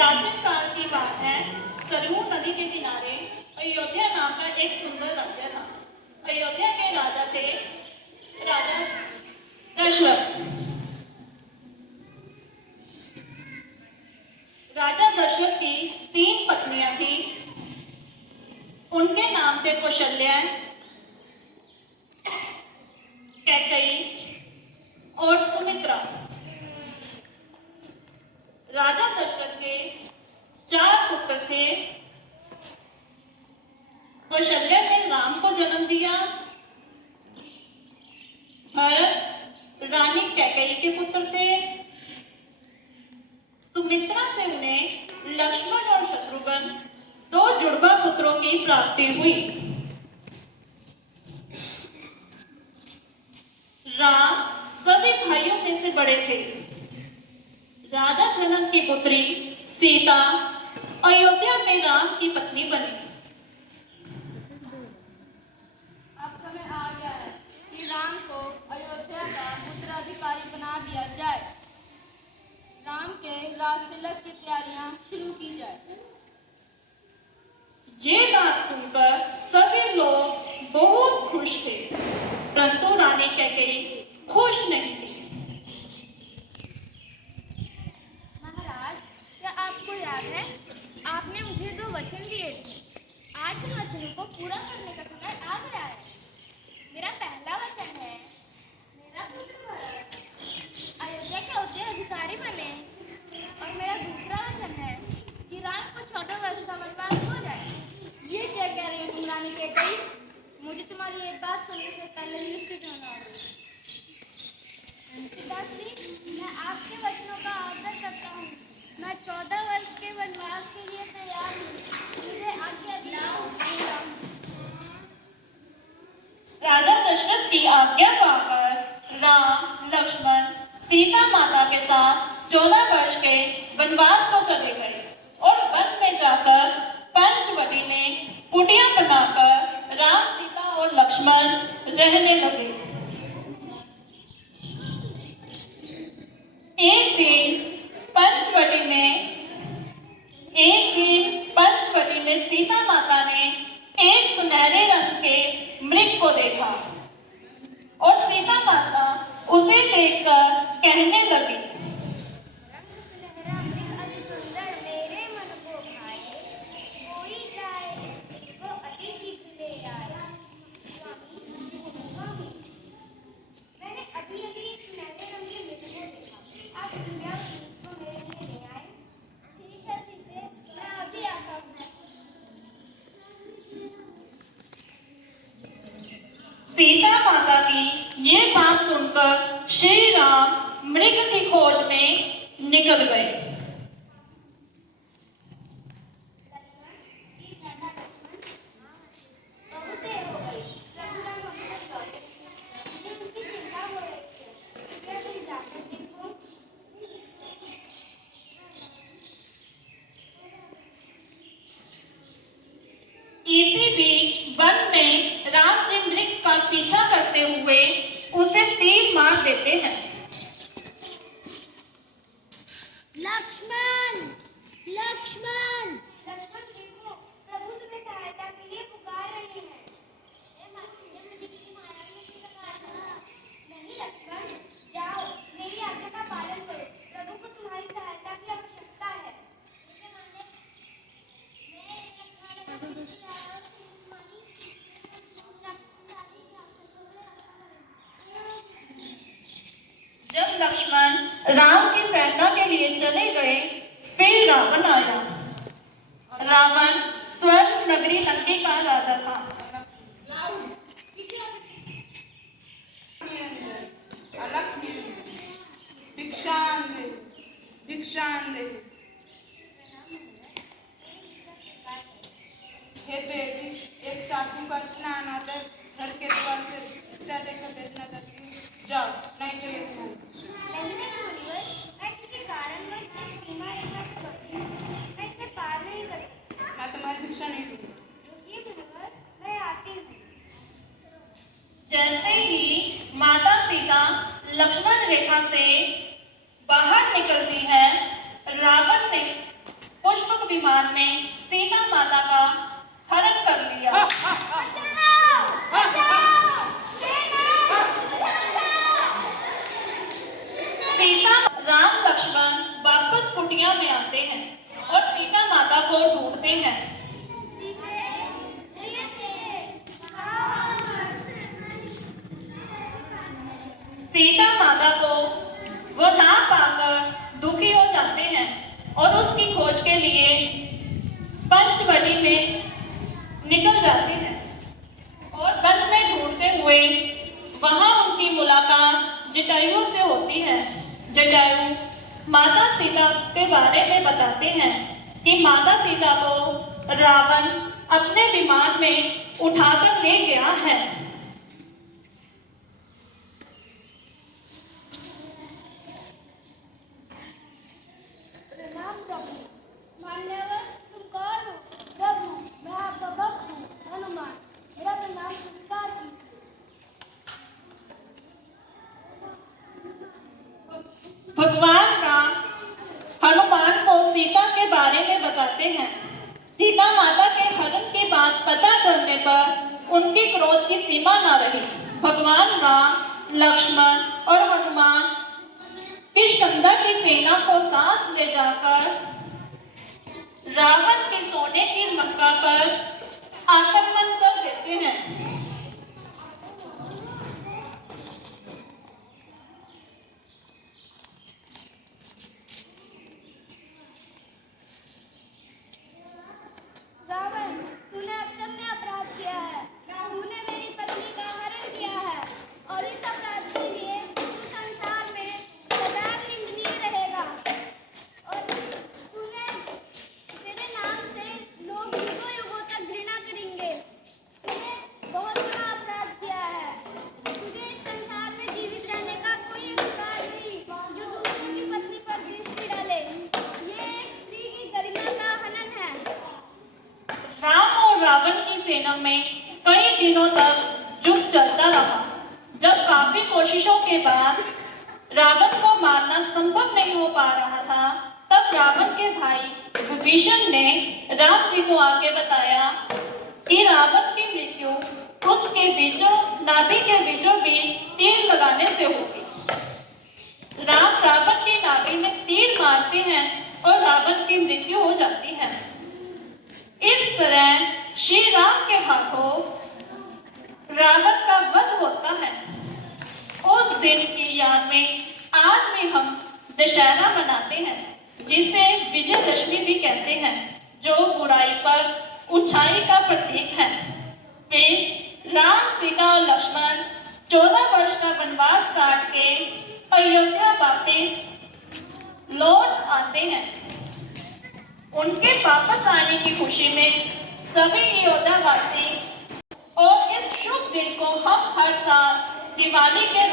प्राचीन काल की बात है। सरयू नदी के किनारे अयोध्या नाम का एक सुंदर राज्य था। अयोध्या के राजा थे राजा दशरथ। राजा दशरथ की 3 पत्नियां थी। उनके नाम थे कौशल्या, कैकेयी और सुमित्रा। राजा दशरथ के 4 पुत्र थे। कौशल्या ने राम को जन्म दिया। भरत रानी कैकेयी के पुत्र थे। सुमित्रा से उन्हें लक्ष्मण और शत्रुघ्न 2 जुड़वा पुत्रों की प्राप्ति हुई। राम सभी भाइयों में से बड़े थे। राजा जनक की पुत्री सीता अयोध्या में राम की पत्नी बनी। अब समय आ गया है कि राम को अयोध्या का उत्तराधिकारी बना दिया जाए। राम के राज तिलक की तैयारियां शुरू की जाए। ये बात सुनकर सभी लोग बहुत खुश थे, परंतु रानी कैकेयी खुश नहीं थी। महाराज, क्या आपको याद है आपने मुझे 2 वचन दिए थे। आज उन वचनों को पूरा करने का समय आ गया है। मेरा पहला वचन है मेरा पुत्र भरत अयोध्या के उत्तराधिकारी बने, और मेरा दूसरा वचन है कि राम को 14 वर्ष का वनवास हो जाए। ये क्या कह रही हो तुम रानी कैकेयी? मुझे तुम्हारी एक बात सुनने से पहले ही निश्चित होना होगा। पिताश्री, मैं आपके वचनों का आदर करता हूँ। मैं 14 वर्ष के वनवास के लिए तैयार हूँ। मुझे आज्ञा दीजिए। राजा दशरथ की आज्ञा पाकर राम लक्ष्मण सीता माता के साथ 14 वर्ष के वनवास को चले गए और वन में जाकर पंचवटी में कुटिया बनाकर राम सीता और लक्ष्मण रहने लगे। एक दिन पंचवटी में सीता माता ने एक सुनहरे रंग के मृग को देखा और सीता माता उसे देखकर कहने लगी, सुनहरा मृग अति सुंदर मेरे मन को भाए, कोई जाए वो अति शीघ्र ले आए। स्वामी, मैंने अभी एक सुनहरे रंग के मृग को देखा। आप कृपया उसको मेरे लिए ले आए। ठीक है सीते, मैं अभी आता हूँ। सीता माता की ये बात सुनकर श्री राम मृग की खोज में निकल गए। इसी बीच वन में राम जी मृग का पीछा करते हुए उसे तीर मार देते हैं। लक्ष्मण, लक्ष्मण, लक्ष्मण देखो, प्रभु तुम्हें सहायता के लिए पुकार रहे हैं। नहीं लक्ष्मण, जाओ, मेरी आज्ञा का पालन करो। प्रभु को तुम्हारी सहायता की आवश्यकता है। जब लक्ष्मण राम की सहायता के लिए चले गए, फिर रावण आया। रावण स्वर्ण नगरी लंका का राजा था। भिक्षान दे। हे देवी, एक साधु का इतना अनाथ है, घर के द्वार से भिक्षा देकर भेजना चाहती हूँ। जाओ, नहीं चाहिए तुम्हें भिक्षा। मैं किसी कारणवश इस सीमा रेखा से बची हूँ। मैं इसे पार नहीं कर सकती। मैं तुम्हारी भिक्षा नहीं दूंगी। ये मुनिवर, मैं आती हूँ। जैसे ही माता सीता लक्ष्मण रेखा से बाहर निकलती है, रावण ने अभिमान में सीता माता का हरण कर लिया। सीता राम लक्ष्मण वापस कुटिया में आते हैं और सीता माता को ढूंढते हैं। सीता माता को वो ना पाकर दुखी हो जाते हैं और उसकी खोज के लिए पंचवटी में निकल जाते हैं और वन में ढूंढते हुए वहां उनकी मुलाकात जटायु से होती है। जटायु माता सीता के बारे में बताते हैं कि माता सीता को रावण अपने विमान में उठाकर ले गया है। मान्यवर, तुम कौन हो? प्रभु, मैं आपका भक्त हूँ, हनुमान। मेरा प्रणाम स्वीकार कीजिए। भगवान राम हनुमान को सीता के बारे में बताते हैं। सीता माता के हरण की बात पता चलने पर उनकी क्रोध की सीमा न रही। भगवान राम, लक्ष्मण और हनुमान किष्किंधा की सेना को साथ ले जाकर रावण के सोने की लंका पर आक्रमण कर देते हैं। रावण, तूने अक्षम्य अपराध किया है। तूने मेरी पत्नी का हरण किया है और इस अपराध के लिए तू संसार में सदैव निंदनीय रहेगा। और तेरे नाम से लोग युगों युगों तक घृणा करेंगे। तूने बहुत बड़ा अपराध किया है। तुझे इस संसार में जीवित रहने का कोई अधिकार नहीं जो दूसरों की पत्नी पर दृष्टि डाले। ये एक स्त्री की गरिमा का हनन है। राम और रावण की सेना में कई दिनों तक युद्ध चलता रहा। जब काफी कोशिशों के बाद रावण को मारना संभव नहीं हो पा रहा था, तब रावण के भाई विभीषण ने राम जी को आके बताया कि रावण की मृत्यु उसके नाभि के बीचों बीच तीर लगाने से होगी। राम रावण की नाभि में तीर मारते हैं और रावण की मृत्यु हो जाती है। इस तरह श्री राम के हाथों रावण का वध होता है। उस दिन की याद में आज भी हम दशहरा मनाते हैं, जिसे विजयदशमी भी कहते हैं, जो बुराई पर अच्छाई का प्रतीक है। फिर राम, सीता और लक्ष्मण 14 वर्ष का वनवास काट के अयोध्या वापस लौट आते हैं। उनके वापस आने की खुशी में सभी अयोध्यावासी और इस शुभ दिन को हम हर साल दिवाली के